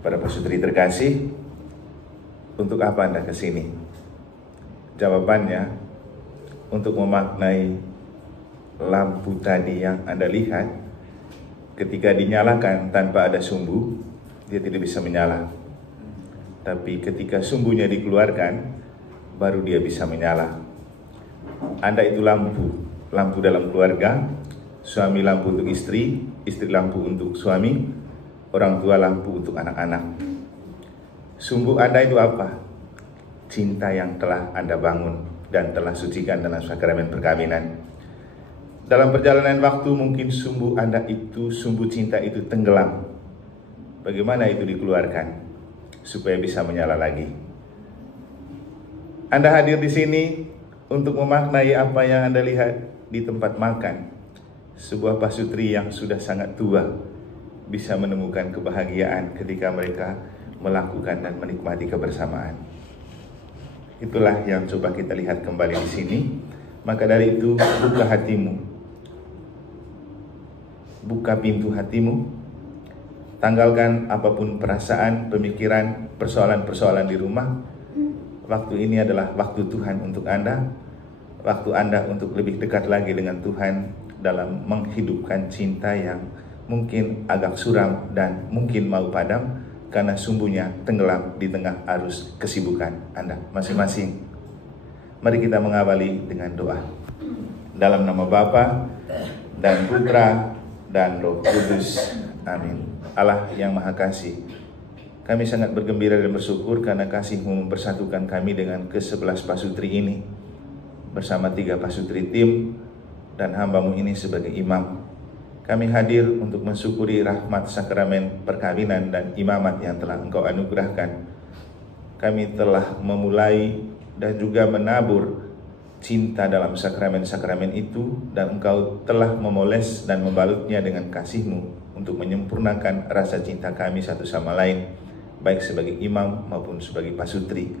Para pasutri terkasih, untuk apa Anda ke sini? Jawabannya, untuk memaknai lampu tadi yang Anda lihat, ketika dinyalakan tanpa ada sumbu, dia tidak bisa menyala. Tapi ketika sumbunya dikeluarkan, baru dia bisa menyala. Anda itu lampu, lampu dalam keluarga, suami lampu untuk istri lampu untuk suami, orang tua lampu untuk anak-anak. Sumbu Anda itu apa? Cinta yang telah Anda bangun dan telah sucikan dalam sakramen perkawinan. Dalam perjalanan waktu mungkin sumbu Anda itu, sumbu cinta itu tenggelam. Bagaimana itu dikeluarkan supaya bisa menyala lagi? Anda hadir di sini untuk memaknai apa yang Anda lihat di tempat makan. Sebuah pasutri yang sudah sangat tua bisa menemukan kebahagiaan ketika mereka melakukan dan menikmati kebersamaan. Itulah yang coba kita lihat kembali di sini. Maka dari itu, buka hatimu, buka pintu hatimu, tanggalkan apapun perasaan, pemikiran, persoalan-persoalan di rumah. Waktu ini adalah waktu Tuhan untuk Anda, waktu Anda untuk lebih dekat lagi dengan Tuhan dalam menghidupkan cinta yang mungkin agak suram dan mungkin mau padam karena sumbunya tenggelam di tengah arus kesibukan Anda masing-masing. Mari kita mengawali dengan doa. Dalam nama Bapa dan Putra dan Roh Kudus. Amin. Allah yang Maha Kasih, kami sangat bergembira dan bersyukur karena kasih-Mu mempersatukan kami dengan ke-11 pasutri ini bersama 3 pasutri tim dan hamba-Mu ini sebagai imam. Kami hadir untuk mensyukuri rahmat sakramen perkawinan dan imamat yang telah Engkau anugerahkan. Kami telah memulai dan juga menabur cinta dalam sakramen-sakramen itu, dan Engkau telah memoles dan membalutnya dengan kasih-Mu untuk menyempurnakan rasa cinta kami satu sama lain, baik sebagai imam maupun sebagai pasutri.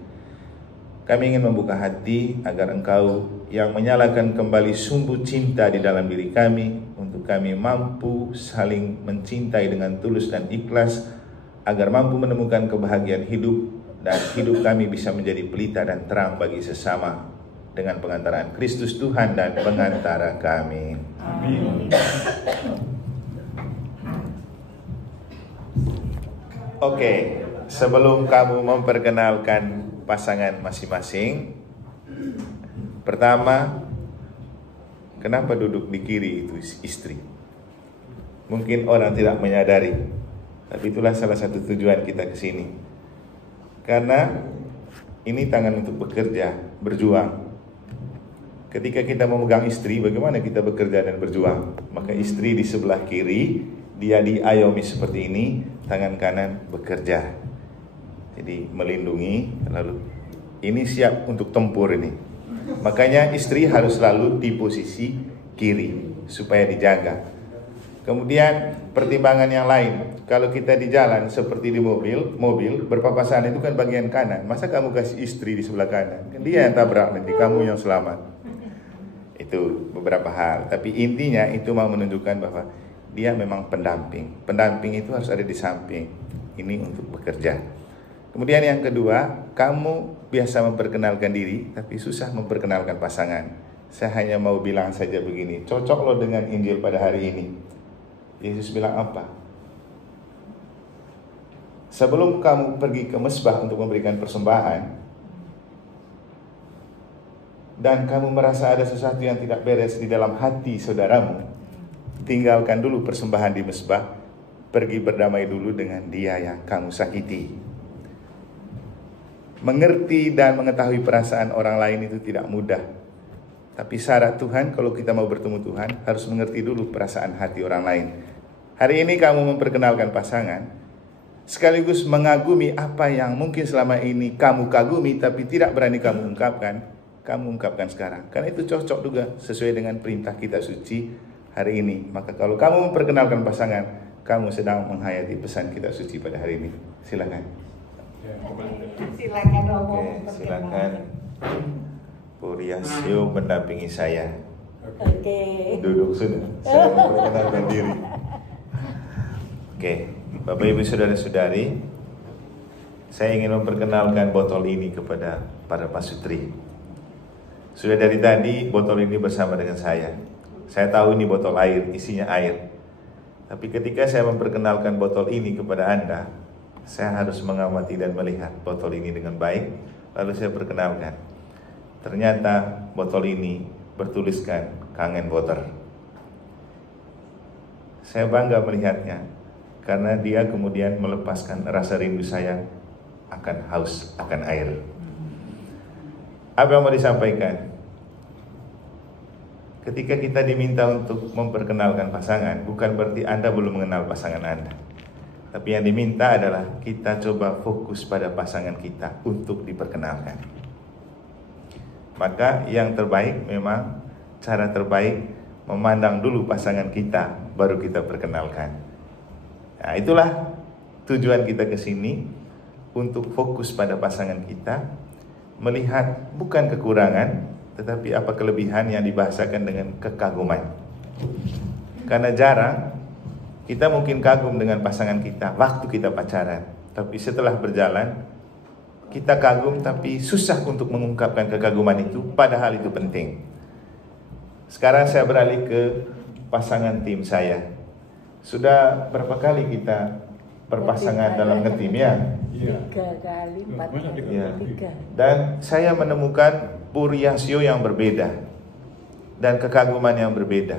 Kami ingin membuka hati agar Engkau yang menyalakan kembali sumbu cinta di dalam diri kami, untuk kami mampu saling mencintai dengan tulus dan ikhlas, agar mampu menemukan kebahagiaan hidup, dan hidup kami bisa menjadi pelita dan terang bagi sesama dengan pengantaran Kristus Tuhan dan pengantara kami. Amin. Oke, sebelum kamu memperkenalkan pasangan masing-masing, pertama, kenapa duduk di kiri itu istri? Mungkin orang tidak menyadari, tapi itulah salah satu tujuan kita ke sini. Karena ini tangan untuk bekerja, berjuang. Ketika kita memegang istri, bagaimana kita bekerja dan berjuang? Maka istri di sebelah kiri, dia diayomi seperti ini, tangan kanan bekerja. Jadi melindungi, lalu ini siap untuk tempur ini. Makanya istri harus selalu di posisi kiri supaya dijaga. Kemudian pertimbangan yang lain, kalau kita di jalan seperti di mobil berpapasan itu kan bagian kanan. Masa kamu kasih istri di sebelah kanan? Kan dia yang tabrak, nanti kamu yang selamat. Itu beberapa hal. Tapi intinya itu mau menunjukkan bahwa dia memang pendamping. Pendamping itu harus ada di samping. Ini untuk bekerja. Kemudian yang kedua, kamu biasa memperkenalkan diri, tapi susah memperkenalkan pasangan. Saya hanya mau bilang saja begini, cocok lo dengan Injil pada hari ini. Yesus bilang apa? Sebelum kamu pergi ke mezbah untuk memberikan persembahan, dan kamu merasa ada sesuatu yang tidak beres di dalam hati saudaramu, tinggalkan dulu persembahan di mezbah, pergi berdamai dulu dengan dia yang kamu sakiti. Mengerti dan mengetahui perasaan orang lain itu tidak mudah. Tapi syarat Tuhan, kalau kita mau bertemu Tuhan, harus mengerti dulu perasaan hati orang lain. Hari ini kamu memperkenalkan pasangan, sekaligus mengagumi apa yang mungkin selama ini kamu kagumi, tapi tidak berani kamu ungkapkan sekarang. Karena itu cocok juga sesuai dengan perintah kita suci hari ini. Maka kalau kamu memperkenalkan pasangan, kamu sedang menghayati pesan kita suci pada hari ini. Silakan. Silakan Romo. Oke, silakan. Puriasio mendampingi saya. Oke. Duduk sudah. Saya memperkenalkan diri. Oke, Bapak Ibu Saudara-saudari, saya ingin memperkenalkan botol ini kepada para pasutri. Sudah dari tadi botol ini bersama dengan saya. Saya tahu ini botol air, isinya air. Tapi ketika saya memperkenalkan botol ini kepada Anda, saya harus mengamati dan melihat botol ini dengan baik. Lalu saya perkenalkan. Ternyata botol ini bertuliskan Kangen Water. Saya bangga melihatnya, karena dia kemudian melepaskan rasa rindu saya akan haus akan air. Apa yang mau disampaikan? Ketika kita diminta untuk memperkenalkan pasangan, bukan berarti Anda belum mengenal pasangan Anda. Tapi yang diminta adalah kita coba fokus pada pasangan kita untuk diperkenalkan. Maka yang terbaik memang cara terbaik memandang dulu pasangan kita, baru kita perkenalkan. Nah, itulah tujuan kita ke sini, untuk fokus pada pasangan kita, melihat bukan kekurangan, tetapi apa kelebihan yang dibahasakan dengan kekaguman. Karena jarang kita mungkin kagum dengan pasangan kita waktu kita pacaran, tapi setelah berjalan kita kagum, tapi susah untuk mengungkapkan kekaguman itu, padahal itu penting. Sekarang saya beralih ke pasangan tim saya. Sudah berapa kali kita berpasangan dalam ngetim ya? 3 kali, 4 kali, Ya. 3. Dan saya menemukan puriasio yang berbeda dan kekaguman yang berbeda.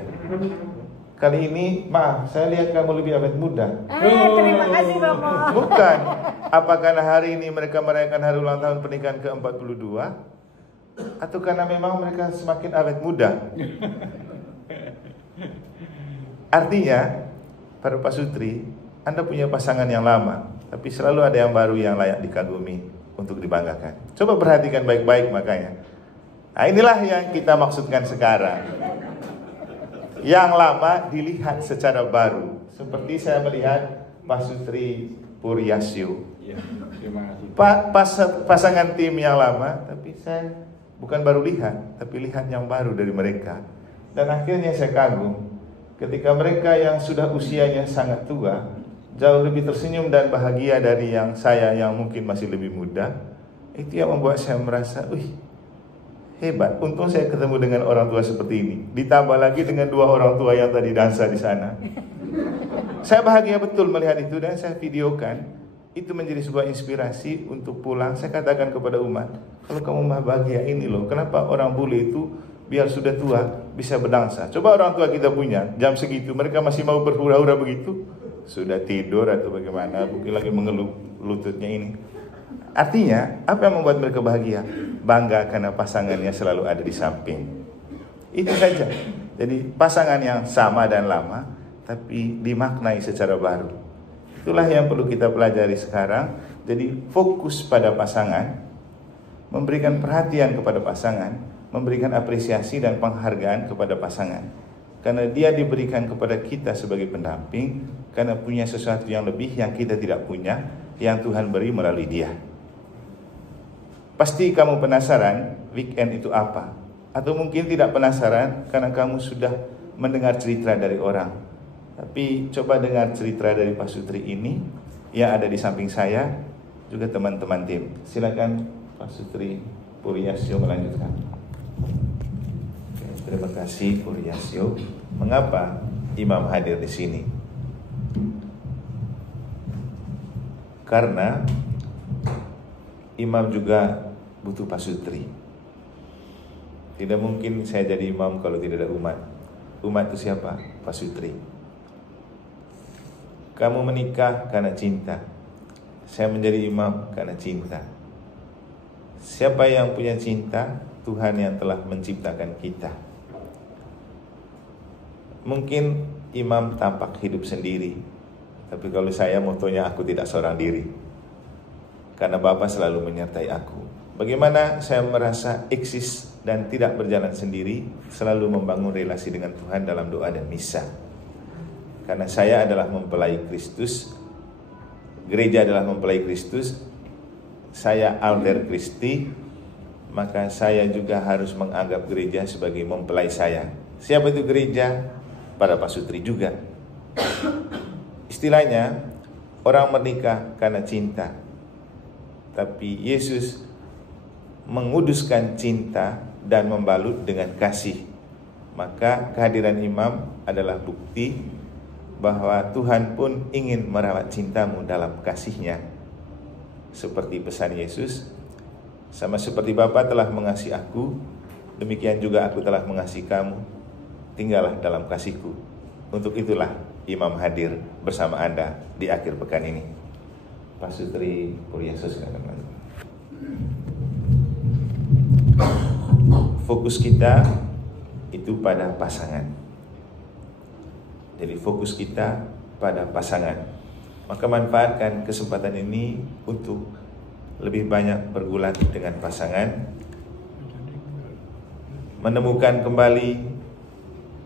Kali ini, maaf, saya lihat kamu lebih awet muda. Terima kasih Romo. Bukan, apakah hari ini mereka merayakan hari ulang tahun pernikahan ke-42, atau karena memang mereka semakin awet muda? Artinya, para pasutri, Anda punya pasangan yang lama, tapi selalu ada yang baru yang layak dikagumi untuk dibanggakan. Coba perhatikan baik-baik makanya. Nah, inilah yang kita maksudkan sekarang. Yang lama dilihat secara baru. Seperti saya melihat Pasutri Puriasio. Pasangan tim yang lama, tapi saya bukan baru lihat, tapi lihat yang baru dari mereka. Dan akhirnya saya kagum ketika mereka yang sudah usianya sangat tua jauh lebih tersenyum dan bahagia dari yang saya yang mungkin masih lebih muda. Itu yang membuat saya merasa, hebat, untung saya ketemu dengan orang tua seperti ini. Ditambah lagi dengan 2 orang tua yang tadi dansa di sana. Saya bahagia betul melihat itu dan saya videokan. Itu menjadi sebuah inspirasi untuk pulang. Saya katakan kepada umat, kalau kamu bahagia ini loh, kenapa orang bule itu biar sudah tua bisa berdansa? Coba orang tua kita punya jam segitu, mereka masih mau berhura-hura begitu? Sudah tidur atau bagaimana, mungkin lagi mengeluh lututnya ini. Artinya, apa yang membuat mereka bahagia? Bangga karena pasangannya selalu ada di samping. Itu saja. Jadi pasangan yang sama dan lama, tapi dimaknai secara baru. Itulah yang perlu kita pelajari sekarang. Jadi fokus pada pasangan, memberikan perhatian kepada pasangan, memberikan apresiasi dan penghargaan kepada pasangan. Karena dia diberikan kepada kita sebagai pendamping, karena punya sesuatu yang lebih yang kita tidak punya, yang Tuhan beri melalui dia. Pasti kamu penasaran weekend itu apa? Atau mungkin tidak penasaran karena kamu sudah mendengar cerita dari orang. Tapi coba dengar cerita dari Pasutri ini yang ada di samping saya, juga teman-teman tim. Silakan Pasutri Puriasio melanjutkan. Oke, terima kasih Puriasio. Mengapa Imam hadir di sini? Karena imam juga butuh pasutri. Tidak mungkin saya jadi imam kalau tidak ada umat. Umat itu siapa? Pasutri. Kamu menikah karena cinta. Saya menjadi imam karena cinta. Siapa yang punya cinta? Tuhan yang telah menciptakan kita. Mungkin imam tampak hidup sendiri, tapi kalau saya motonya aku tidak seorang diri, karena Bapa selalu menyertai aku. Bagaimana saya merasa eksis dan tidak berjalan sendiri, selalu membangun relasi dengan Tuhan dalam doa dan misa. Karena saya adalah mempelai Kristus, gereja adalah mempelai Kristus, saya alter Kristi, maka saya juga harus menganggap gereja sebagai mempelai saya. Siapa itu gereja? Para pasutri juga. Istilahnya, orang menikah karena cinta. tapi Yesus menguduskan cinta dan membalut dengan kasih. Maka kehadiran imam adalah bukti bahwa Tuhan pun ingin merawat cintamu dalam kasih-Nya. Seperti pesan Yesus, sama seperti Bapa telah mengasihi aku, demikian juga aku telah mengasihi kamu. Tinggallah dalam kasih-Ku. Untuk itulah imam hadir bersama Anda di akhir pekan ini. Pak Sutri Puryesus akan lanjut. Fokus kita itu pada pasangan. Jadi fokus kita pada pasangan. Maka manfaatkan kesempatan ini untuk lebih banyak bergulat dengan pasangan, menemukan kembali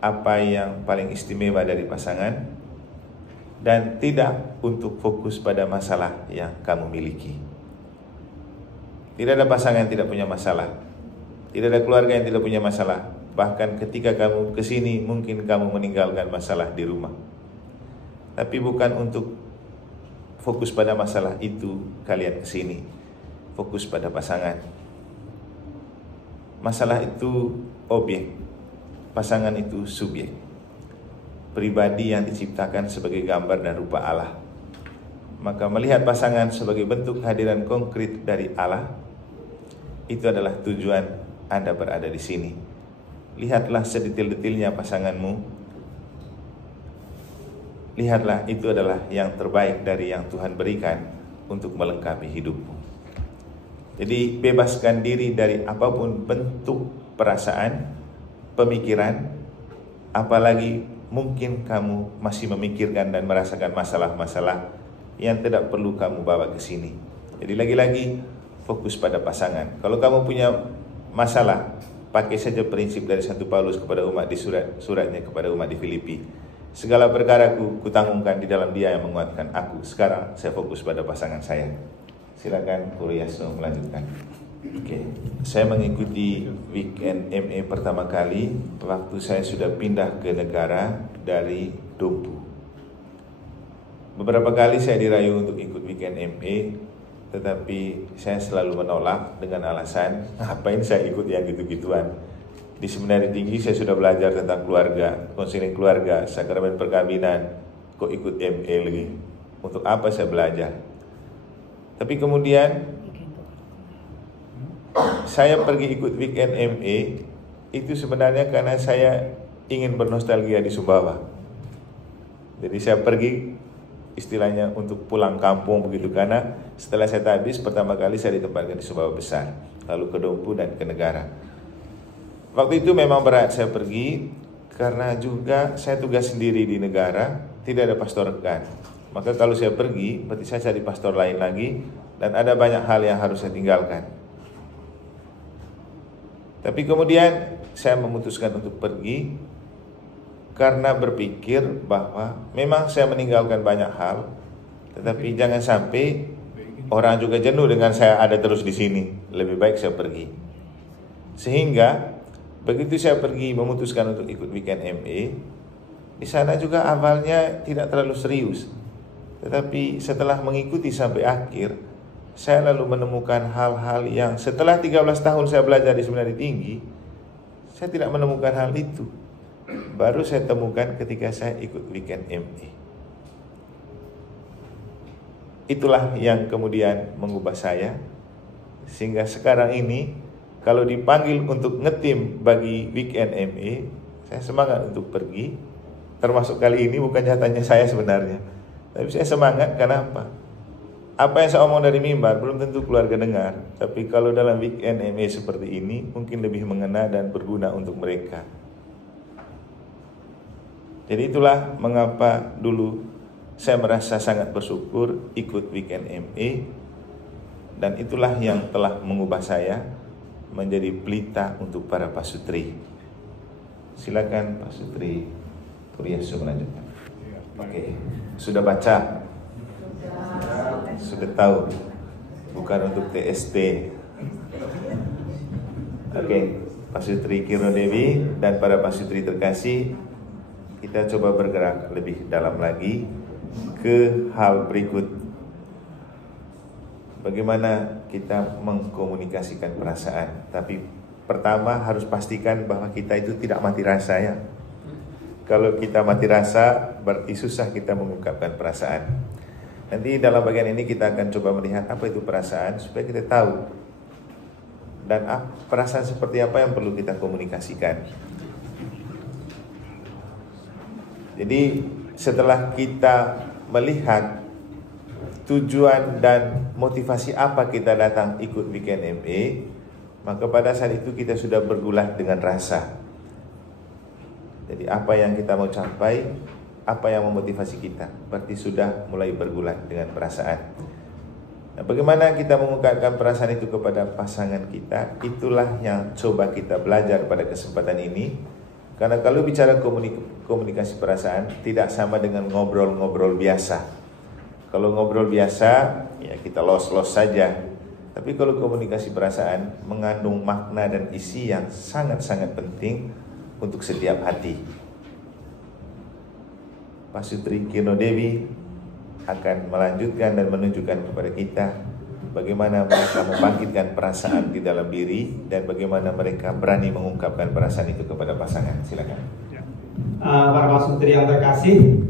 apa yang paling istimewa dari pasangan, dan tidak untuk fokus pada masalah yang kamu miliki. Tidak ada pasangan yang tidak punya masalah, tidak ada keluarga yang tidak punya masalah. Bahkan ketika kamu kesini mungkin kamu meninggalkan masalah di rumah. Tapi bukan untuk fokus pada masalah itu kalian kesini. Fokus pada pasangan. Masalah itu objek, pasangan itu subjek. Pribadi yang diciptakan sebagai gambar dan rupa Allah. Maka melihat pasangan sebagai bentuk kehadiran konkret dari Allah, itu adalah tujuan Anda berada di sini. Lihatlah sedetil-detilnya pasanganmu. Lihatlah, itu adalah yang terbaik dari yang Tuhan berikan untuk melengkapi hidupmu. Jadi bebaskan diri dari apapun bentuk perasaan, pemikiran, apalagi mungkin kamu masih memikirkan dan merasakan masalah-masalah yang tidak perlu kamu bawa ke sini. Jadi lagi-lagi fokus pada pasangan. Kalau kamu punya masalah, pakai saja prinsip dari Santo Paulus kepada umat di suratnya kepada umat di Filipi. Segala perkaraku kutanggungkan di dalam Dia yang menguatkan aku. Sekarang saya fokus pada pasangan saya. Silakan Puryesus melanjutkan. Oke, saya mengikuti weekend MA pertama kali waktu saya sudah pindah ke negara dari Dompu. Beberapa kali saya dirayu untuk ikut weekend MA, tetapi saya selalu menolak dengan alasan, ngapain saya ikut yang gitu-gituan. Di seminari tinggi saya sudah belajar tentang keluarga, konseling keluarga, sakramen perkawinan, kok ikut MA lagi? Untuk apa saya belajar? Tapi kemudian saya pergi ikut weekend MA itu sebenarnya karena saya ingin bernostalgia di Sumbawa. Jadi saya pergi istilahnya untuk pulang kampung begitu, karena setelah saya tabis pertama kali saya ditempatkan di Sumbawa Besar, lalu ke Dompu dan ke Negara. Waktu itu memang berat saya pergi karena juga saya tugas sendiri di Negara, tidak ada pastor rekan. Maka kalau saya pergi berarti saya cari pastor lain lagi dan ada banyak hal yang harus saya tinggalkan. Tapi kemudian saya memutuskan untuk pergi karena berpikir bahwa memang saya meninggalkan banyak hal, tetapi jangan sampai orang juga jenuh dengan saya ada terus di sini. Lebih baik saya pergi. Sehingga begitu saya pergi memutuskan untuk ikut weekend MA, di sana juga awalnya tidak terlalu serius. Tetapi setelah mengikuti sampai akhir, saya lalu menemukan hal-hal yang setelah 13 tahun saya belajar di seminari tinggi, saya tidak menemukan hal itu. Baru saya temukan ketika saya ikut weekend MA. Itulah yang kemudian mengubah saya, sehingga sekarang ini kalau dipanggil untuk ngetim bagi weekend MA, saya semangat untuk pergi. Termasuk kali ini bukan nyatanya saya sebenarnya, tapi saya semangat karena apa? Apa yang saya omong dari mimbar belum tentu keluarga dengar, tapi kalau dalam weekend MA seperti ini mungkin lebih mengena dan berguna untuk mereka. Jadi itulah mengapa dulu saya merasa sangat bersyukur ikut weekend MA, dan itulah yang telah mengubah saya menjadi pelita untuk para pasutri. Silakan Pak Sutri Puryesus melanjutkan. Oke, sudah baca? Sudah tahu? Bukan untuk TST. Oke, Pak Sutri Kirno Dewi dan para pasutri terkasih, kita coba bergerak lebih dalam lagi ke hal berikut. bagaimana kita mengkomunikasikan perasaan. Tapi pertama harus pastikan bahwa kita itu tidak mati rasa ya. Kalau kita mati rasa, berarti susah kita mengungkapkan perasaan. Nanti dalam bagian ini kita akan coba melihat apa itu perasaan, supaya kita tahu dan perasaan seperti apa yang perlu kita komunikasikan. Jadi setelah kita melihat tujuan dan motivasi apa kita datang ikut Weekend MA, maka pada saat itu kita sudah bergulat dengan rasa. Jadi apa yang kita mau capai, apa yang memotivasi kita, berarti sudah mulai bergulat dengan perasaan. Nah, bagaimana kita mengungkapkan perasaan itu kepada pasangan kita, itulah yang coba kita belajar pada kesempatan ini. Karena kalau bicara komunikasi perasaan, tidak sama dengan ngobrol-ngobrol biasa. Kalau ngobrol biasa, ya kita los-los saja. Tapi kalau komunikasi perasaan mengandung makna dan isi yang sangat-sangat penting untuk setiap hati. Pak Sutri Kirno Dewi akan melanjutkan dan menunjukkan kepada kita bagaimana mereka membangkitkan perasaan di dalam diri dan bagaimana mereka berani mengungkapkan perasaan itu kepada pasangan. Silakan. Para Pak Sutri yang terkasih,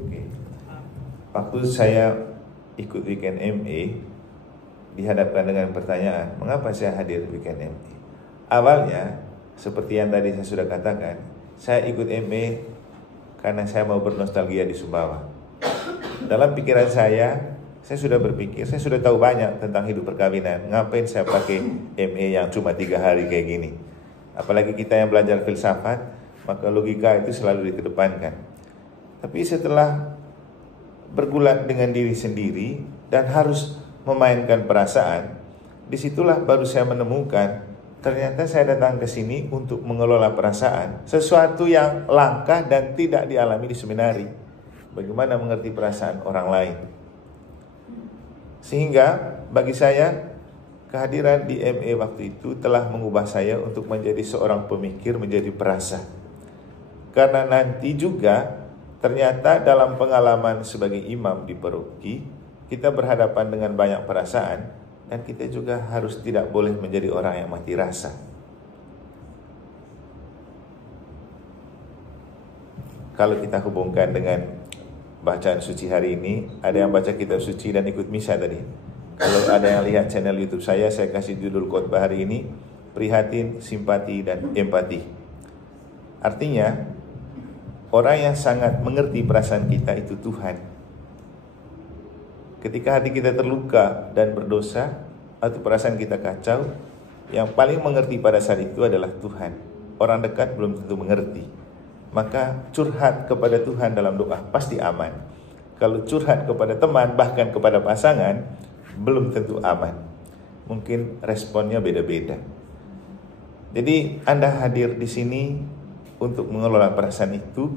waktu saya ikut Weekend MA dihadapkan dengan pertanyaan, mengapa saya hadir Weekend MA? Awalnya seperti yang tadi saya sudah katakan, saya ikut MA karena saya mau bernostalgia di Sumbawa. Dalam pikiran saya sudah berpikir, saya sudah tahu banyak tentang hidup perkawinan. Ngapain saya pakai MA yang cuma 3 hari kayak gini? Apalagi kita yang belajar filsafat, maka logika itu selalu dikedepankan. Tapi setelah bergulat dengan diri sendiri dan harus memainkan perasaan, disitulah baru saya menemukan ternyata saya datang ke sini untuk mengelola perasaan, sesuatu yang langka dan tidak dialami di seminari. Bagaimana mengerti perasaan orang lain. Sehingga bagi saya kehadiran di MA waktu itu telah mengubah saya untuk menjadi seorang pemikir, menjadi perasa. Karena nanti juga ternyata dalam pengalaman sebagai imam di paroki, kita berhadapan dengan banyak perasaan. Dan kita juga harus tidak boleh menjadi orang yang mati rasa. Kalau kita hubungkan dengan bacaan suci hari ini, ada yang baca kitab suci dan ikut misa tadi. Kalau ada yang lihat channel YouTube saya kasih judul khotbah hari ini, prihatin, simpati, dan empati. Artinya, orang yang sangat mengerti perasaan kita itu Tuhan. Ketika hati kita terluka dan berdosa atau perasaan kita kacau, yang paling mengerti pada saat itu adalah Tuhan. Orang dekat belum tentu mengerti. Maka curhat kepada Tuhan dalam doa pasti aman. Kalau curhat kepada teman, bahkan kepada pasangan, belum tentu aman. Mungkin responnya beda-beda. Jadi Anda hadir di sini untuk mengelola perasaan itu,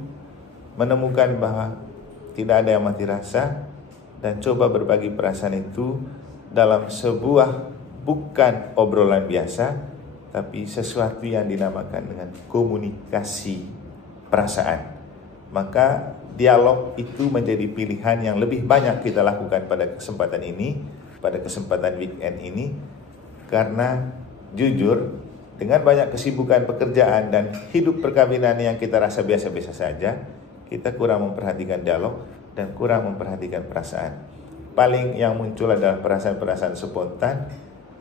menemukan bahwa tidak ada yang mati rasa, dan coba berbagi perasaan itu dalam sebuah bukan obrolan biasa, tapi sesuatu yang dinamakan dengan komunikasi perasaan. Maka dialog itu menjadi pilihan yang lebih banyak kita lakukan pada kesempatan ini, pada kesempatan weekend ini. Karena jujur, dengan banyak kesibukan pekerjaan dan hidup perkawinan yang kita rasa biasa-biasa saja, kita kurang memperhatikan dialog dan kurang memperhatikan perasaan. Paling yang muncul adalah perasaan-perasaan spontan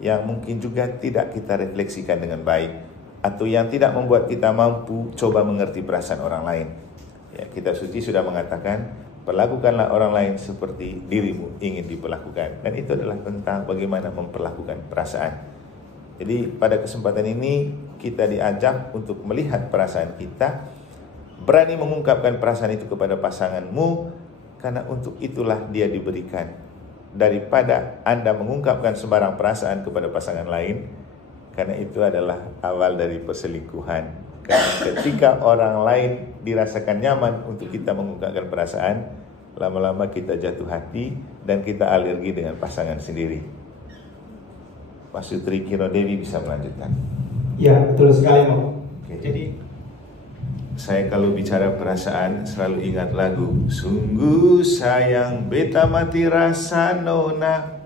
yang mungkin juga tidak kita refleksikan dengan baik, atau yang tidak membuat kita mampu coba mengerti perasaan orang lain. Ya, kitab suci sudah mengatakan, perlakukanlah orang lain seperti dirimu ingin diperlakukan. Dan itu adalah tentang bagaimana memperlakukan perasaan. Jadi pada kesempatan ini kita diajak untuk melihat perasaan kita, berani mengungkapkan perasaan itu kepada pasanganmu, karena untuk itulah dia diberikan. Daripada Anda mengungkapkan sembarang perasaan kepada pasangan lain, karena itu adalah awal dari perselingkuhan. Karena ketika orang lain dirasakan nyaman untuk kita mengungkapkan perasaan, lama-lama kita jatuh hati dan kita alergi dengan pasangan sendiri. Pak Sutri Kirno Dewi bisa melanjutkan. Ya, betul sekali, Pak. Jadi saya kalau bicara perasaan selalu ingat lagu Sungguh sayang beta mati rasa nona.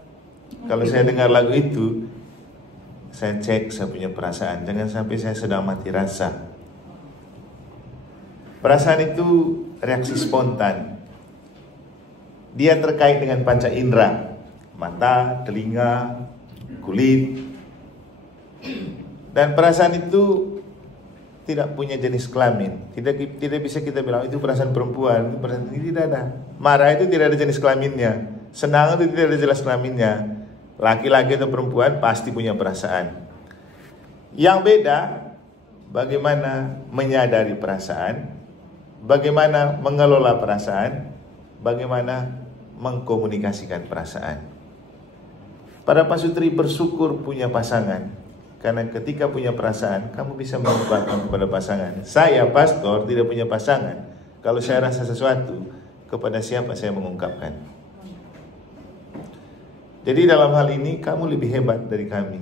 Kalau saya dengar lagu itu, saya cek saya punya perasaan. Jangan sampai saya sedang mati rasa. Perasaan itu reaksi spontan. Dia terkait dengan panca indera, mata, telinga, kulit. Dan perasaan itu tidak punya jenis kelamin. Tidak bisa kita bilang itu perasaan perempuan, itu perasaan ini tidak ada. Marah itu tidak ada jenis kelaminnya. Senang itu tidak ada jenis kelaminnya. Laki-laki atau perempuan pasti punya perasaan. Yang beda bagaimana menyadari perasaan, bagaimana mengelola perasaan, bagaimana mengkomunikasikan perasaan. Para pasutri bersyukur punya pasangan, karena ketika punya perasaan, kamu bisa mengungkapkan kepada pasangan. Saya pastor tidak punya pasangan. Kalau saya rasa sesuatu, kepada siapa saya mengungkapkan? Jadi dalam hal ini kamu lebih hebat dari kami.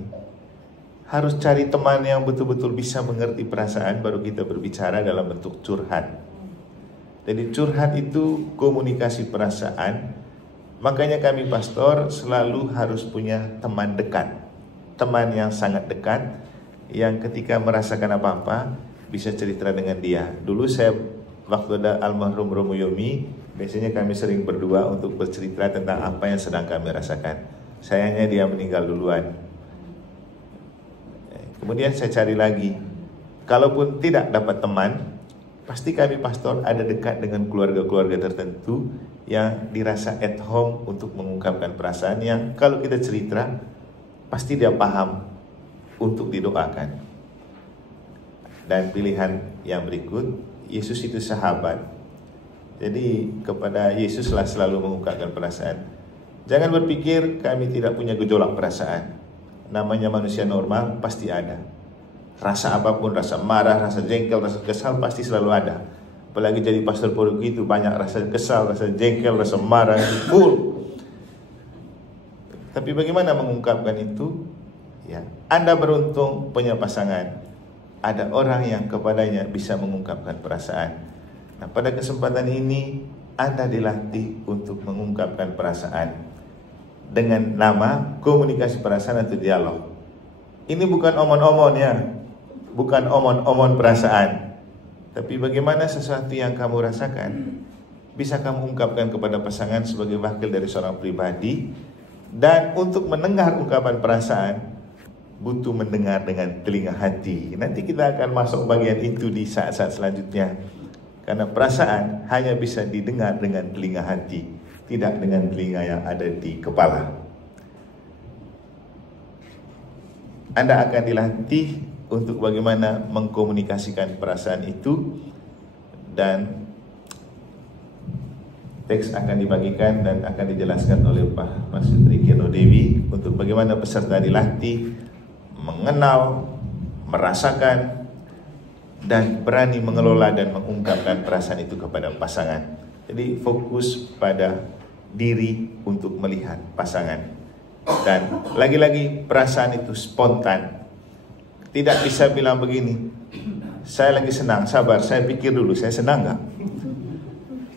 Harus cari teman yang betul-betul bisa mengerti perasaan, baru kita berbicara dalam bentuk curhat. Jadi curhat itu komunikasi perasaan. Makanya kami pastor selalu harus punya teman dekat. Teman yang sangat dekat, yang ketika merasakan apa-apa bisa cerita dengan dia. Dulu saya waktu ada almarhum Romo Yomi, biasanya kami sering berdua untuk bercerita tentang apa yang sedang kami rasakan. Sayangnya dia meninggal duluan. Kemudian saya cari lagi. Kalaupun tidak dapat teman, pasti kami pastor ada dekat dengan keluarga-keluarga tertentu yang dirasa at home untuk mengungkapkan perasaan yang kalau kita cerita pasti dia paham untuk didoakan. Dan pilihan yang berikut, Yesus itu sahabat. Jadi kepada Yesuslah selalu mengungkapkan perasaan. Jangan berpikir kami tidak punya gejolak perasaan. Namanya manusia normal pasti ada. Rasa apapun, rasa marah, rasa jengkel, rasa kesal pasti selalu ada. Apalagi jadi pastor paroki itu banyak rasa kesal, rasa jengkel, rasa marah, full. Tapi bagaimana mengungkapkan itu? Ya, Anda beruntung punya pasangan. Ada orang yang kepadanya bisa mengungkapkan perasaan. Nah, pada kesempatan ini Anda dilatih untuk mengungkapkan perasaan dengan nama komunikasi perasaan atau dialog. Ini bukan omon-omon ya, bukan omon-omon perasaan. Tapi bagaimana sesuatu yang kamu rasakan bisa kamu ungkapkan kepada pasangan sebagai wakil dari seorang pribadi. Dan untuk mendengar ungkapan perasaan butuh mendengar dengan telinga hati. Nanti kita akan masuk bagian itu di saat-saat selanjutnya. Karena perasaan hanya bisa didengar dengan telinga hati, tidak dengan telinga yang ada di kepala. Anda akan dilatih untuk bagaimana mengkomunikasikan perasaan itu. Dan teks akan dibagikan dan akan dijelaskan oleh Pak Pasutri Kirno Dewi untuk bagaimana peserta dilatih mengenal, merasakan, dan berani mengelola dan mengungkapkan perasaan itu kepada pasangan. Jadi fokus pada diri untuk melihat pasangan. Dan lagi-lagi perasaan itu spontan. Tidak bisa bilang begini, saya lagi senang, sabar, saya pikir dulu, saya senang gak?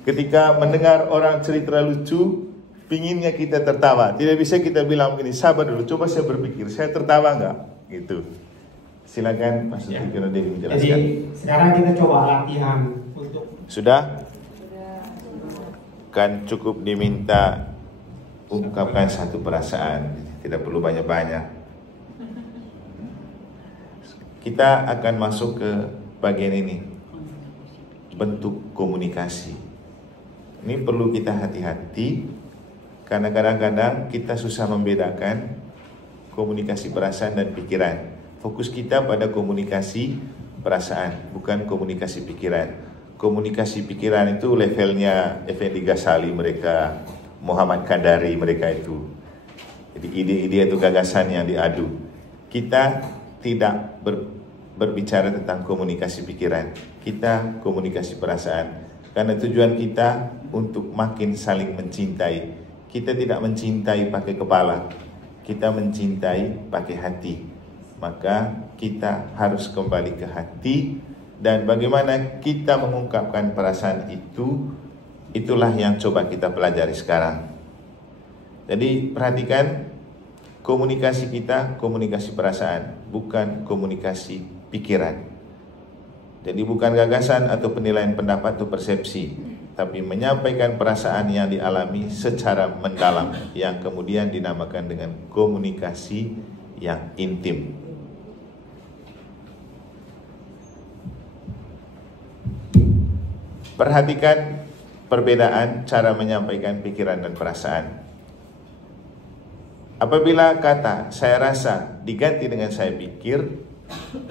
Ketika mendengar orang cerita lucu, pinginnya kita tertawa. Tidak bisa kita bilang begini, sabar dulu, coba saya berpikir, saya tertawa nggak? Gitu. Silakan Mas Pasutri Kirno Dewi menjelaskan. Jadi sekarang kita coba latihan untuk. Sudah? Kan cukup diminta ungkapkan satu perasaan, tidak perlu banyak-banyak. Kita akan masuk ke bagian ini, bentuk komunikasi. Ini perlu kita hati-hati, karena kadang-kadang kita susah membedakan komunikasi perasaan dan pikiran. Fokus kita pada komunikasi perasaan, bukan komunikasi pikiran. Komunikasi pikiran itu levelnya Effendi Ghazali mereka, Muhammad Kandari mereka itu. Jadi ide-ide itu gagasan yang diadu. Kita tidak berbicara tentang komunikasi pikiran, kita komunikasi perasaan. Karena tujuan kita untuk makin saling mencintai. Kita tidak mencintai pakai kepala, kita mencintai pakai hati. Maka kita harus kembali ke hati. Dan bagaimana kita mengungkapkan perasaan itu, itulah yang coba kita pelajari sekarang. Jadi perhatikan, komunikasi kita komunikasi perasaan, bukan komunikasi pikiran. Jadi bukan gagasan atau penilaian pendapat atau persepsi, tapi menyampaikan perasaan yang dialami secara mendalam, yang kemudian dinamakan dengan komunikasi yang intim. Perhatikan perbedaan cara menyampaikan pikiran dan perasaan. Apabila kata "saya rasa" diganti dengan "saya pikir"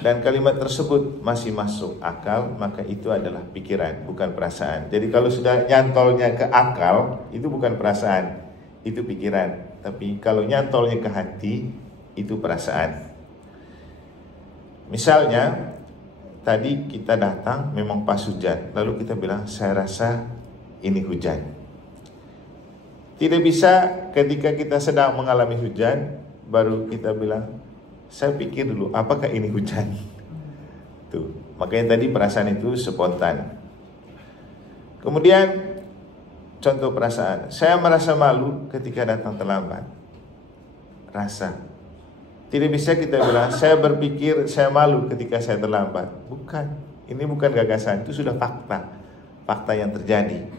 dan kalimat tersebut masih masuk akal, maka itu adalah pikiran, bukan perasaan. Jadi kalau sudah nyantolnya ke akal, itu bukan perasaan, itu pikiran. Tapi kalau nyantolnya ke hati, itu perasaan. Misalnya tadi kita datang memang pas hujan, lalu kita bilang "saya rasa ini hujan". Tidak bisa ketika kita sedang mengalami hujan baru kita bilang "saya pikir dulu apakah ini hujan". Tuh, makanya tadi perasaan itu spontan. Kemudian contoh perasaan, saya merasa malu ketika datang terlambat. Rasa. Tidak bisa kita bilang "saya berpikir saya malu ketika saya terlambat". Bukan, ini bukan gagasan, itu sudah fakta. Fakta yang terjadi.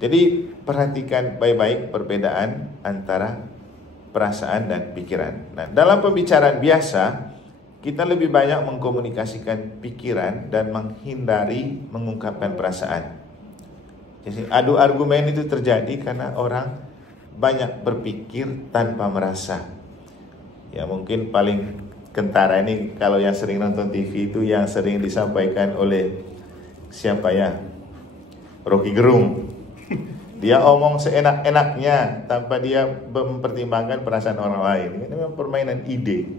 Jadi perhatikan baik-baik perbedaan antara perasaan dan pikiran. Nah, dalam pembicaraan biasa kita lebih banyak mengkomunikasikan pikiran dan menghindari mengungkapkan perasaan. Jadi adu argumen itu terjadi karena orang banyak berpikir tanpa merasa. Ya mungkin paling kentara ini kalau yang sering nonton TV itu yang sering disampaikan oleh siapa ya? Rocky Gerung. Dia omong seenak-enaknya tanpa dia mempertimbangkan perasaan orang lain. Ini memang permainan ide.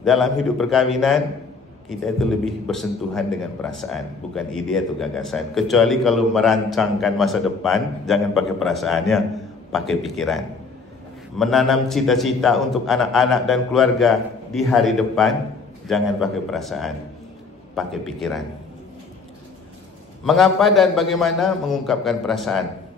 Dalam hidup perkawinan kita itu lebih bersentuhan dengan perasaan, bukan ide atau gagasan. Kecuali kalau merancangkan masa depan, jangan pakai perasaannya, pakai pikiran. Menanam cita-cita untuk anak-anak dan keluarga di hari depan, jangan pakai perasaan, pakai pikiran. Mengapa dan bagaimana mengungkapkan perasaan?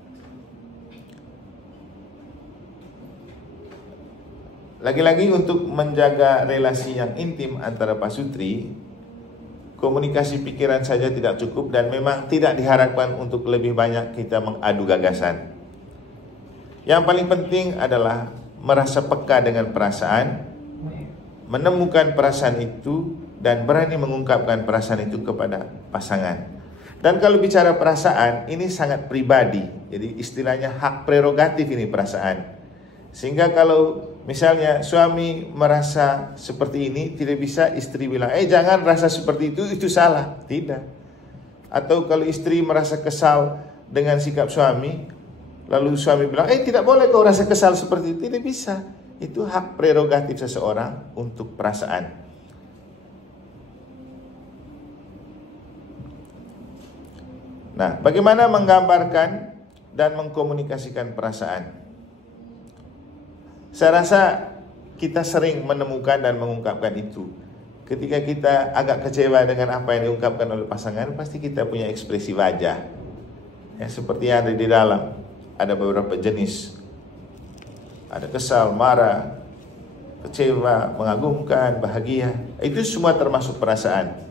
Lagi-lagi untuk menjaga relasi yang intim antara pasutri, komunikasi pikiran saja tidak cukup dan memang tidak diharapkan untuk lebih banyak kita mengadu gagasan. Yang paling penting adalah merasa peka dengan perasaan, menemukan perasaan itu dan berani mengungkapkan perasaan itu kepada pasangan. Dan kalau bicara perasaan, ini sangat pribadi. Jadi istilahnya hak prerogatif ini perasaan. Sehingga kalau misalnya suami merasa seperti ini, tidak bisa istri bilang, jangan rasa seperti itu salah. Tidak. Atau kalau istri merasa kesal dengan sikap suami, lalu suami bilang, tidak boleh kau rasa kesal seperti itu. Tidak bisa. Itu hak prerogatif seseorang untuk perasaan. Nah, bagaimana menggambarkan dan mengkomunikasikan perasaan? Saya rasa kita sering menemukan dan mengungkapkan itu. Ketika kita agak kecewa dengan apa yang diungkapkan oleh pasangan, pasti kita punya ekspresi wajah. Ya, seperti yang ada di dalam. Ada beberapa jenis. Ada kesal, marah, kecewa, mengagumkan, bahagia. Itu semua termasuk perasaan.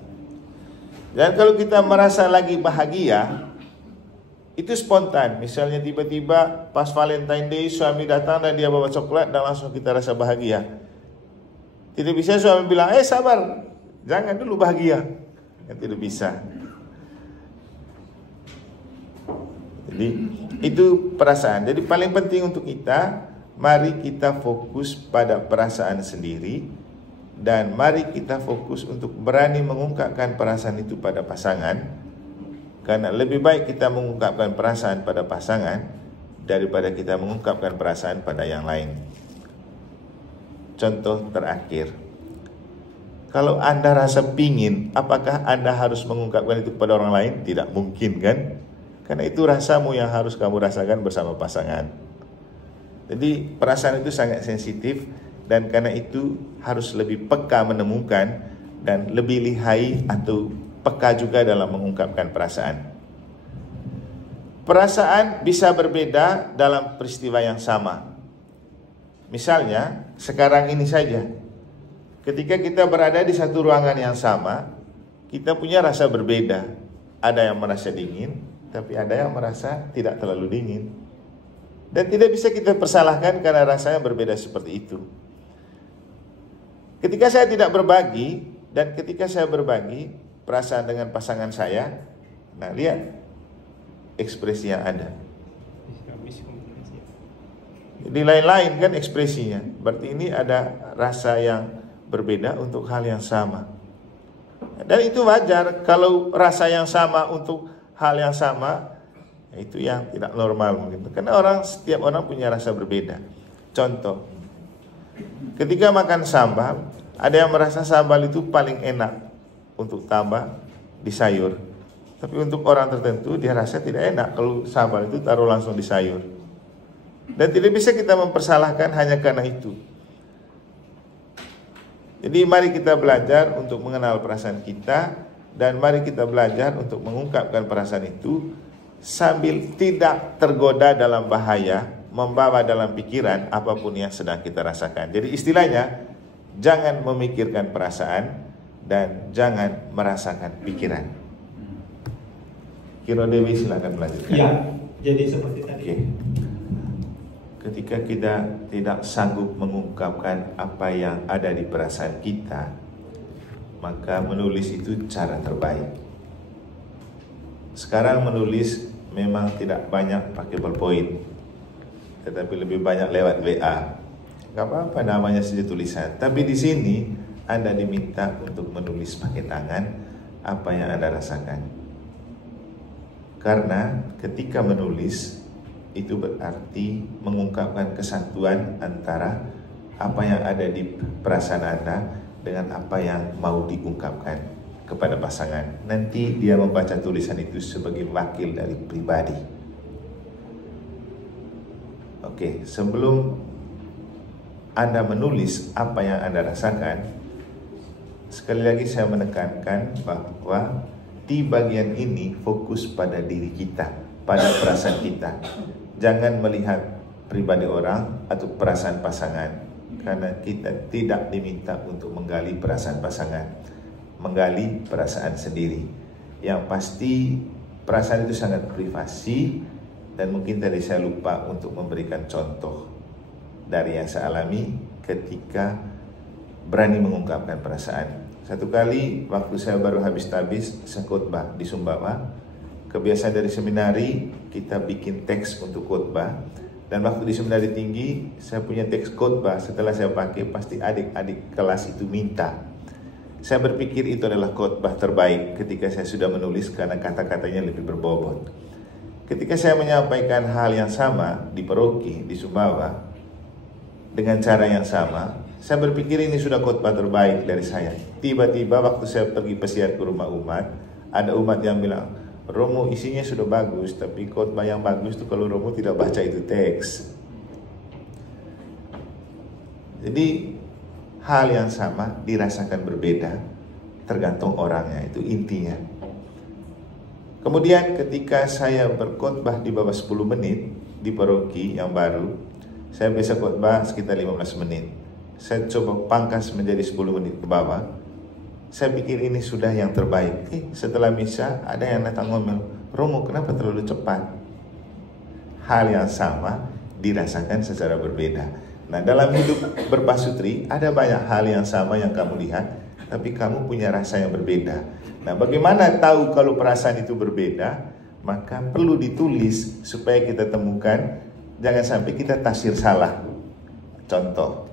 Dan kalau kita merasa lagi bahagia, itu spontan. Misalnya tiba-tiba pas Valentine Day suami datang dan dia bawa coklat dan langsung kita rasa bahagia. Tidak bisa suami bilang, sabar, jangan dulu bahagia. Tidak bisa. Jadi itu perasaan. Jadi paling penting untuk kita, mari kita fokus pada perasaan sendiri. Dan mari kita fokus untuk berani mengungkapkan perasaan itu pada pasangan. Karena lebih baik kita mengungkapkan perasaan pada pasangan daripada kita mengungkapkan perasaan pada yang lain. Contoh terakhir, kalau Anda rasa pingin, apakah Anda harus mengungkapkan itu kepada orang lain? Tidak mungkin kan? Karena itu rasamu yang harus kamu rasakan bersama pasangan. Jadi perasaan itu sangat sensitif. Dan karena itu harus lebih peka menemukan dan lebih lihai atau peka juga dalam mengungkapkan perasaan. Perasaan bisa berbeda dalam peristiwa yang sama. Misalnya, sekarang ini saja. Ketika kita berada di satu ruangan yang sama, kita punya rasa berbeda. Ada yang merasa dingin, tapi ada yang merasa tidak terlalu dingin. Dan tidak bisa kita persalahkan karena rasanya berbeda seperti itu. Ketika saya tidak berbagi, dan ketika saya berbagi perasaan dengan pasangan saya, nah lihat ekspresi yang ada. Jadi lain-lain kan ekspresinya. Berarti ini ada rasa yang berbeda untuk hal yang sama. Dan itu wajar kalau rasa yang sama untuk hal yang sama, itu yang tidak normal mungkin. Karena setiap orang punya rasa berbeda. Contoh, ketika makan sambal, ada yang merasa sambal itu paling enak untuk tambah di sayur. Tapi untuk orang tertentu dia rasa tidak enak kalau sambal itu taruh langsung di sayur. Dan tidak bisa kita mempersalahkan hanya karena itu. Jadi mari kita belajar untuk mengenal perasaan kita, dan mari kita belajar untuk mengungkapkan perasaan itu sambil tidak tergoda dalam bahaya, membawa dalam pikiran apapun yang sedang kita rasakan. Jadi istilahnya, jangan memikirkan perasaan dan jangan merasakan pikiran. Kiro Dewi silakan melanjutkan. Ya, jadi seperti tadi. Oke. Ketika kita tidak sanggup mengungkapkan apa yang ada di perasaan kita, maka menulis itu cara terbaik. Sekarang menulis memang tidak banyak pakai ballpoint, tetapi lebih banyak lewat WA. Gak apa-apa namanya saja tulisan. Tapi di sini Anda diminta untuk menulis pakai tangan apa yang Anda rasakan. Karena ketika menulis itu berarti mengungkapkan kesatuan antara apa yang ada di perasaan Anda dengan apa yang mau diungkapkan kepada pasangan. Nanti dia membaca tulisan itu sebagai wakil dari pribadi. Oke, sebelum Anda menulis apa yang Anda rasakan, sekali lagi saya menekankan bahwa di bagian ini fokus pada diri kita, pada perasaan kita. Jangan melihat pribadi orang atau perasaan pasangan, karena kita tidak diminta untuk menggali perasaan pasangan, menggali perasaan sendiri. Yang pasti perasaan itu sangat privasi, dan mungkin tadi saya lupa untuk memberikan contoh dari yang saya alami ketika berani mengungkapkan perasaan. Satu kali waktu saya baru habis tabis, saya khotbah di Sumbawa. Kebiasaan dari seminari, kita bikin teks untuk khotbah. Dan waktu di seminari tinggi, saya punya teks khotbah. Setelah saya pakai, pasti adik-adik kelas itu minta. Saya berpikir itu adalah khotbah terbaik ketika saya sudah menulis, karena kata-katanya lebih berbobot. Ketika saya menyampaikan hal yang sama di paroki, di Sumbawa, dengan cara yang sama, saya berpikir ini sudah khotbah terbaik dari saya. Tiba-tiba waktu saya pergi pesiar ke rumah umat, ada umat yang bilang, Romo isinya sudah bagus, tapi khotbah yang bagus itu kalau Romo tidak baca itu teks. Jadi hal yang sama dirasakan berbeda, tergantung orangnya, itu intinya. Kemudian ketika saya berkhotbah di bawah 10 menit di paroki yang baru, saya biasa khotbah sekitar 15 menit. Saya coba pangkas menjadi 10 menit ke bawah. Saya pikir ini sudah yang terbaik. Setelah misa ada yang datang ngomel, Romo kenapa terlalu cepat? Hal yang sama dirasakan secara berbeda. Nah, dalam hidup berpasutri ada banyak hal yang sama yang kamu lihat, tapi kamu punya rasa yang berbeda. Nah, bagaimana tahu kalau perasaan itu berbeda? Maka perlu ditulis supaya kita temukan, jangan sampai kita tafsir salah. Contoh,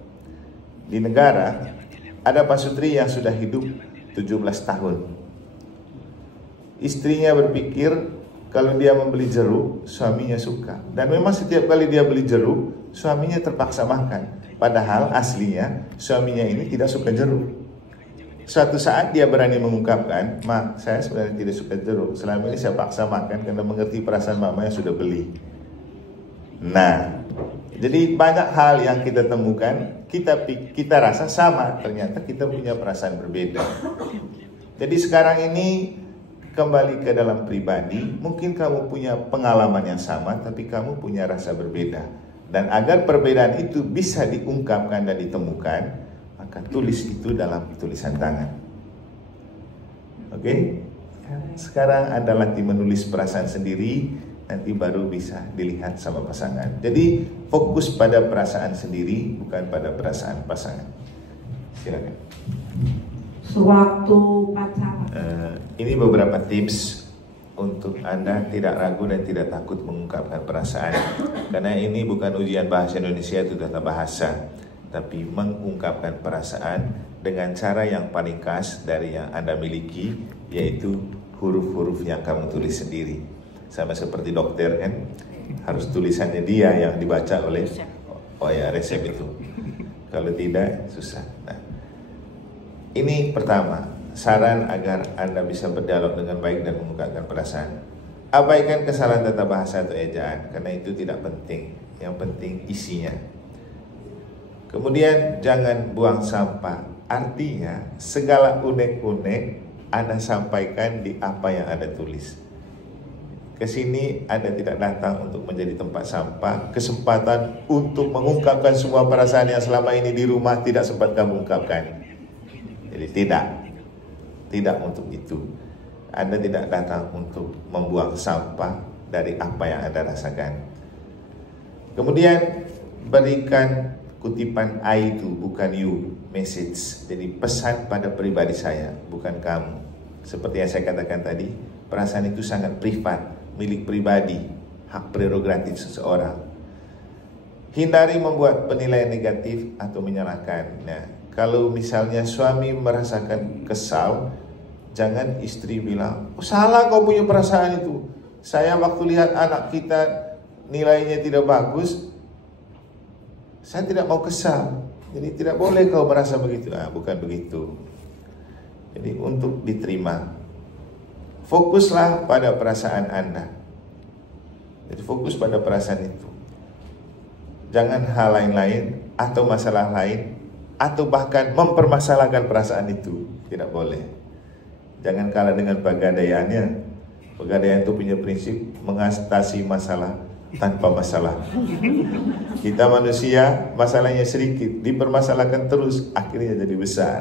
di negara ada pasutri yang sudah hidup 17 tahun. Istrinya berpikir kalau dia membeli jeruk, suaminya suka. Dan memang setiap kali dia beli jeruk, suaminya terpaksa makan. Padahal aslinya suaminya ini tidak suka jeruk. Suatu saat dia berani mengungkapkan, "Ma, saya sebenarnya tidak suka jeruk. Selama ini saya paksa makan karena mengerti perasaan mama yang sudah beli." Nah, jadi banyak hal yang kita temukan, kita rasa sama, ternyata kita punya perasaan berbeda. Jadi sekarang ini kembali ke dalam pribadi. Mungkin kamu punya pengalaman yang sama, tapi kamu punya rasa berbeda. Dan agar perbedaan itu bisa diungkapkan dan ditemukan, maka tulis itu dalam tulisan tangan. Oke? Sekarang Anda latih menulis perasaan sendiri, nanti baru bisa dilihat sama pasangan. Jadi fokus pada perasaan sendiri, bukan pada perasaan pasangan. Silakan. Sewaktu pacaran. Ini beberapa tips untuk Anda tidak ragu dan tidak takut mengungkapkan perasaan. Karena ini bukan ujian bahasa Indonesia itu tata bahasa, tapi mengungkapkan perasaan dengan cara yang paling khas dari yang Anda miliki, yaitu huruf-huruf yang kamu tulis sendiri. Sama seperti dokter kan, harus tulisannya dia yang dibaca oleh resep itu. Kalau tidak susah. Nah, ini pertama, saran agar Anda bisa berdialog dengan baik dan mengungkapkan perasaan. Abaikan kesalahan tata bahasa atau ejaan, karena itu tidak penting. Yang penting isinya. Kemudian jangan buang sampah. Artinya segala unek-unek Anda sampaikan di apa yang Anda tulis. Kesini Anda tidak datang untuk menjadi tempat sampah. Kesempatan untuk mengungkapkan semua perasaan yang selama ini di rumah tidak sempat kamu ungkapkan. Jadi tidak untuk itu. Anda tidak datang untuk membuang sampah dari apa yang Anda rasakan. Kemudian berikan kutipan I itu, bukan you, message. Jadi pesan pada pribadi saya, bukan kamu. Seperti yang saya katakan tadi, perasaan itu sangat privat, milik pribadi, hak prerogatif seseorang. Hindari membuat penilaian negatif atau menyalahkan. Nah, kalau misalnya suami merasakan kesal, jangan istri bilang, oh, salah kau punya perasaan itu. Saya waktu lihat anak kita nilainya tidak bagus, saya tidak mau kesal. Jadi tidak boleh kau merasa begitu. Bukan begitu. Jadi untuk diterima, fokuslah pada perasaan Anda. Jadi fokus pada perasaan itu. Jangan hal lain-lain atau masalah lain, atau bahkan mempermasalahkan perasaan itu. Tidak boleh. Jangan kalah dengan Pegadaiannya. Pegadaian itu punya prinsip mengatasi masalah tanpa masalah. Kita manusia, masalahnya sedikit, dipermasalahkan terus, akhirnya jadi besar.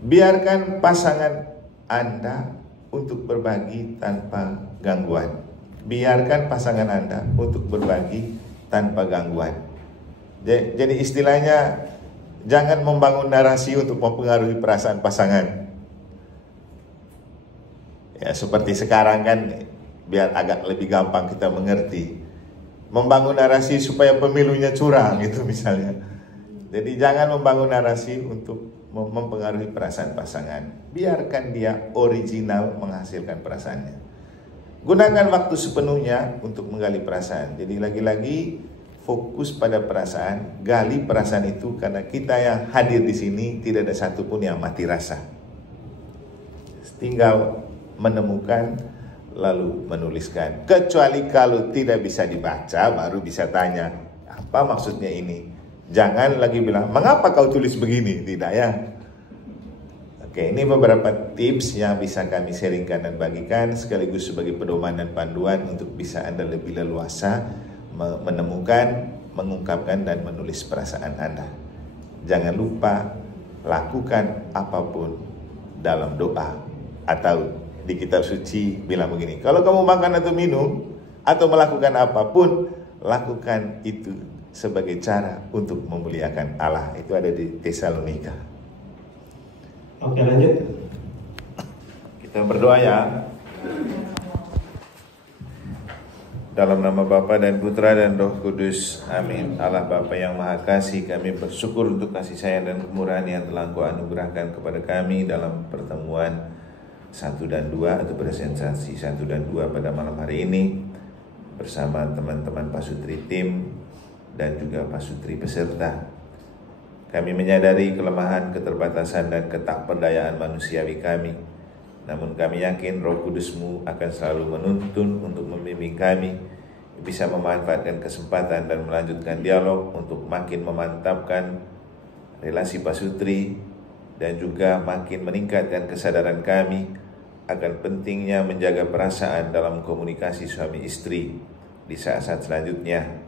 Biarkan pasangan Anda untuk berbagi tanpa gangguan. Biarkan pasangan Anda untuk berbagi tanpa gangguan. Jadi istilahnya, jangan membangun narasi untuk mempengaruhi perasaan pasangan. Ya, seperti sekarang kan, biar agak lebih gampang kita mengerti. Membangun narasi supaya pemilunya curang gitu misalnya. Jadi jangan membangun narasi untuk mempengaruhi perasaan pasangan. Biarkan dia original menghasilkan perasaannya. Gunakan waktu sepenuhnya untuk menggali perasaan. Jadi lagi-lagi fokus pada perasaan, gali perasaan itu, karena kita yang hadir di sini tidak ada satupun yang mati rasa. Tinggal menemukan lalu menuliskan. Kecuali kalau tidak bisa dibaca, baru bisa tanya, apa maksudnya ini? Jangan lagi bilang, mengapa kau tulis begini? Tidak ya. Oke, ini beberapa tips yang bisa kami sharingkan dan bagikan, sekaligus sebagai pedoman dan panduan untuk bisa Anda lebih leluasa menemukan, mengungkapkan, dan menulis perasaan Anda. Jangan lupa lakukan apapun dalam doa. Atau di kitab suci bilang begini, kalau kamu makan atau minum atau melakukan apapun, lakukan itu sebagai cara untuk memuliakan Allah. Itu ada di Tesalonika. Oke, lanjut. Kita berdoa ya. Dalam nama Bapa dan Putra dan Roh Kudus, amin. Allah Bapa yang Maha Kasih, kami bersyukur untuk kasih sayang dan kemurahan yang telah Engkau anugerahkan kepada kami dalam pertemuan 1 dan 2 atau presentasi 1 dan 2 pada malam hari ini bersama teman-teman pasutri tim dan juga pasutri peserta. Kami menyadari kelemahan, keterbatasan, dan ketakberdayaan manusiawi kami. Namun kami yakin Roh Kudus-Mu akan selalu menuntun untuk membimbing kami bisa memanfaatkan kesempatan dan melanjutkan dialog untuk makin memantapkan relasi pasutri dan juga makin meningkatkan kesadaran kami akan pentingnya menjaga perasaan dalam komunikasi suami istri di saat-saat selanjutnya.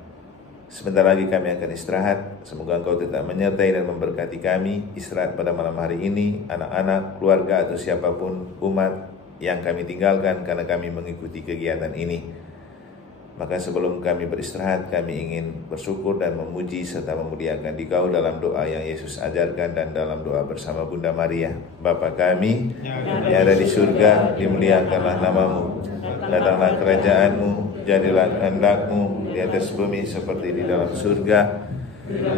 Sebentar lagi kami akan istirahat. Semoga Engkau tetap menyertai dan memberkati kami istirahat pada malam hari ini, anak-anak, keluarga, atau siapapun umat yang kami tinggalkan karena kami mengikuti kegiatan ini. Maka sebelum kami beristirahat, kami ingin bersyukur dan memuji serta memuliakan Dikau dalam doa yang Yesus ajarkan dan dalam doa bersama Bunda Maria. Bapa kami yang ada di surga, dimuliakanlah namamu. Datanglah kerajaan-Mu, jadilah kehendak-Mu di atas bumi seperti di dalam surga.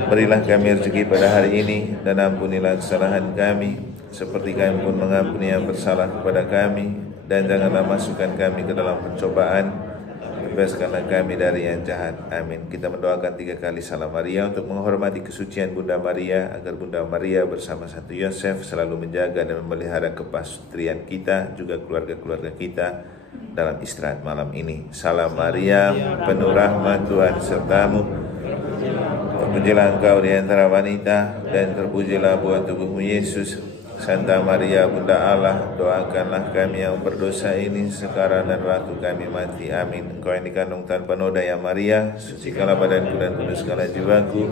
Berilah kami rezeki pada hari ini, dan ampunilah kesalahan kami seperti kami pun mengampuni yang bersalah kepada kami. Dan janganlah masukkan kami ke dalam pencobaan, bebaskanlah kami dari yang jahat. Amin. Kita mendoakan 3 kali salam Maria untuk menghormati kesucian Bunda Maria, agar Bunda Maria bersama Santo Yosef selalu menjaga dan memelihara kepastrian kita, juga keluarga-keluarga kita dalam istirahat malam ini. Salam Maria, penuh rahmat, Tuhan sertamu. Terpujilah engkau di antara wanita, dan terpujilah buah tubuhmu Yesus. Santa Maria, Bunda Allah, doakanlah kami yang berdosa ini sekarang dan waktu kami mati. Amin. Engkau yang dikandung tanpa noda ya Maria, sucikanlah badanku dan kuduskanlah jiwaku.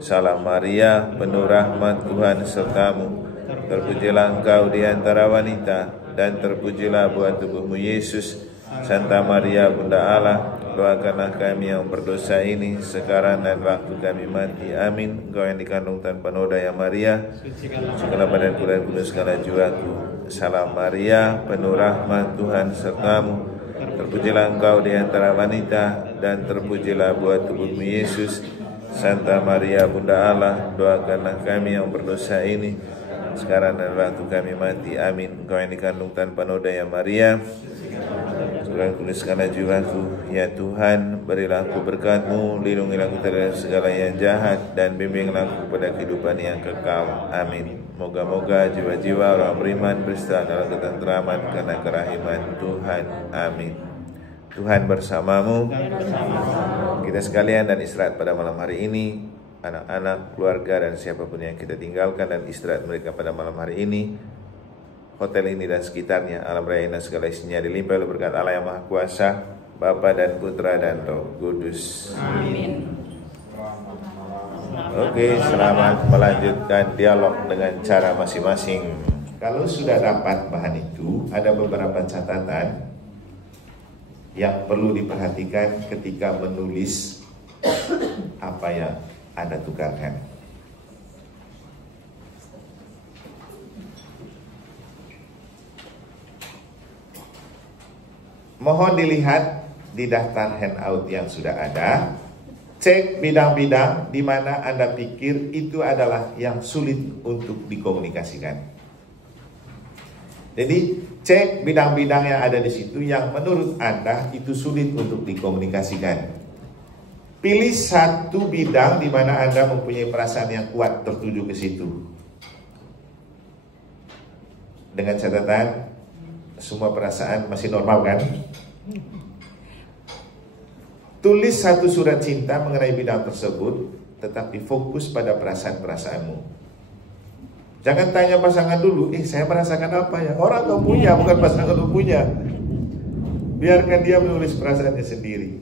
Salam Maria, penuh rahmat, Tuhan sertamu. Terpujilah engkau di antara wanita, dan terpujilah buah tubuhmu Yesus. Santa Maria, Bunda Allah, doakanlah kami yang berdosa ini sekarang dan waktu kami mati. Amin. Engkau yang dikandung tanpa noda ya Maria, sucikanlah badanku dan kuduskanlah jiwaku. Salam Maria, penuh rahmat, Tuhan sertamu. Terpujilah engkau di antara wanita, dan terpujilah buah tubuhmu Yesus. Santa Maria, Bunda Allah, doakanlah kami yang berdosa ini sekarang dan waktu kami mati. Amin. Engkau yang dikandung tanpa noda ya Maria, sucikanlah kuduskanlah jiwaku. Ya Tuhan, berilah aku berkat-Mu, lindungilah aku dari segala yang jahat, dan bimbinglah aku pada kehidupan yang kekal. Amin. Moga-moga jiwa-jiwa orang beriman beristirahat dalam ketenteraman karena kerahiman Tuhan. Amin. Tuhan bersamamu. Kita sekalian dan istirahat pada malam hari ini, anak-anak, keluarga, dan siapapun yang kita tinggalkan, dan istirahat mereka pada malam hari ini. Hotel ini dan sekitarnya, alam raya dan segala isinya dilimpahi oleh berkat Allah yang Maha Kuasa, Bapa dan Putra dan Roh Kudus. Amin. Oke, selamat melanjutkan dialog dengan cara masing-masing. Kalau sudah dapat bahan itu, ada beberapa catatan yang perlu diperhatikan ketika menulis apa yang Anda tukarkan. Mohon dilihat di daftar handout yang sudah ada. Cek bidang-bidang di mana Anda pikir itu adalah yang sulit untuk dikomunikasikan. Jadi cek bidang-bidang yang ada di situ yang menurut Anda itu sulit untuk dikomunikasikan. Pilih satu bidang di mana Anda mempunyai perasaan yang kuat tertuju ke situ. Dengan catatan semua perasaan masih normal kan? Tulis satu surat cinta mengenai bidang tersebut, tetapi fokus pada perasaan-perasaanmu. Jangan tanya pasangan dulu, saya merasakan apa ya? Orang gak punya, bukan pasangan gak punya. Biarkan dia menulis perasaannya sendiri.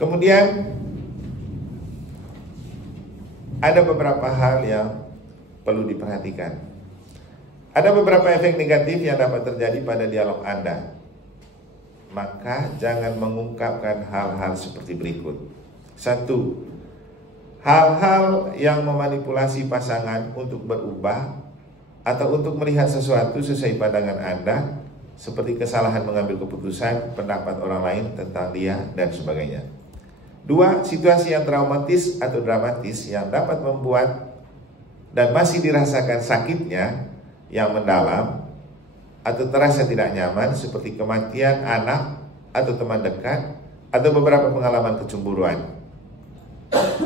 Kemudian ada beberapa hal yang perlu diperhatikan. Ada beberapa efek negatif yang dapat terjadi pada dialog Anda. Maka jangan mengungkapkan hal-hal seperti berikut. 1. Hal-hal yang memanipulasi pasangan untuk berubah atau untuk melihat sesuatu sesuai pandangan Anda, seperti kesalahan mengambil keputusan, pendapat orang lain tentang dia, dan sebagainya. 2. Situasi yang traumatis atau dramatis yang dapat membuat dan masih dirasakan sakitnya yang mendalam atau terasa tidak nyaman, seperti kematian anak atau teman dekat atau beberapa pengalaman kecemburuan.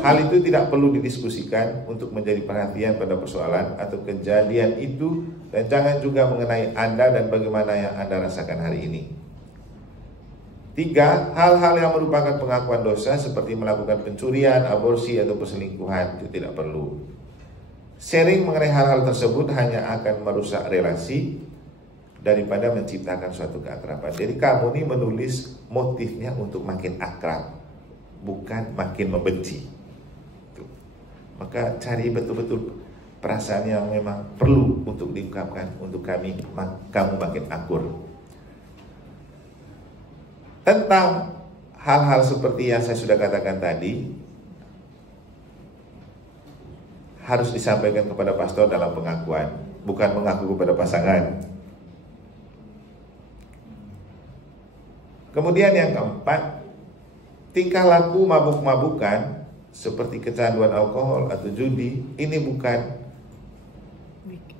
Hal itu tidak perlu didiskusikan untuk menjadi perhatian pada persoalan atau kejadian itu, dan jangan juga mengenai Anda dan bagaimana yang Anda rasakan hari ini. 3. Hal-hal yang merupakan pengakuan dosa seperti melakukan pencurian, aborsi, atau perselingkuhan itu tidak perlu. Sharing mengenai hal-hal tersebut hanya akan merusak relasi daripada menciptakan suatu keakraban. Jadi kamu ini menulis motifnya untuk makin akrab, bukan makin membenci. Tuh. Maka cari betul-betul perasaan yang memang perlu untuk diungkapkan untuk kamu makin akur. Tentang hal-hal seperti yang saya sudah katakan tadi, harus disampaikan kepada pastor dalam pengakuan, bukan mengaku kepada pasangan. Kemudian yang keempat, tingkah laku mabuk-mabukan seperti kecanduan alkohol atau judi, ini bukan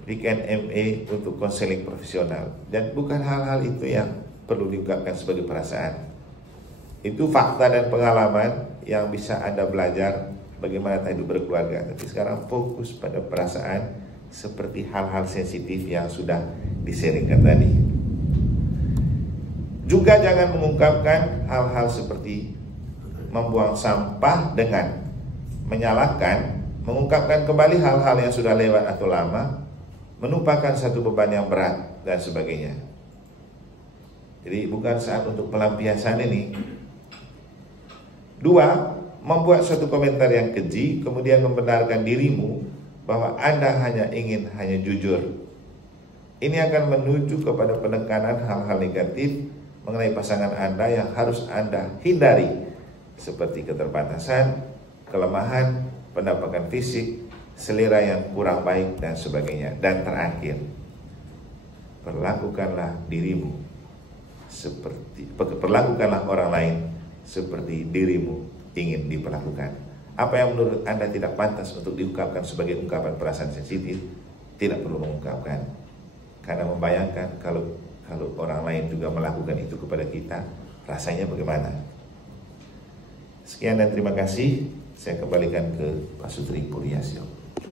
weekend MA untuk konseling profesional, dan bukan hal-hal itu yang perlu diungkapkan sebagai perasaan. Itu fakta dan pengalaman yang bisa Anda belajar bagaimana hidup berkeluarga. Tapi sekarang fokus pada perasaan seperti hal-hal sensitif yang sudah di-sharingkan tadi. Juga jangan mengungkapkan hal-hal seperti membuang sampah dengan menyalahkan, mengungkapkan kembali hal-hal yang sudah lewat atau lama, menumpahkan satu beban yang berat dan sebagainya. Jadi bukan saat untuk pelampiasan ini. Dua, membuat suatu komentar yang keji, kemudian membenarkan dirimu bahwa Anda hanya ingin jujur. Ini akan menuju kepada penekanan hal-hal negatif mengenai pasangan Anda yang harus Anda hindari, seperti keterbatasan, kelemahan, penampakan fisik, selera yang kurang baik, dan sebagainya. Dan terakhir, perlakukanlah orang lain seperti dirimu ingin diperlakukan. Apa yang menurut Anda tidak pantas untuk diungkapkan sebagai ungkapan perasaan sensitif, tidak perlu mengungkapkan. Karena membayangkan kalau orang lain juga melakukan itu kepada kita, rasanya bagaimana? Sekian dan terima kasih. Saya kembalikan ke Pak Sutri Puryasyo.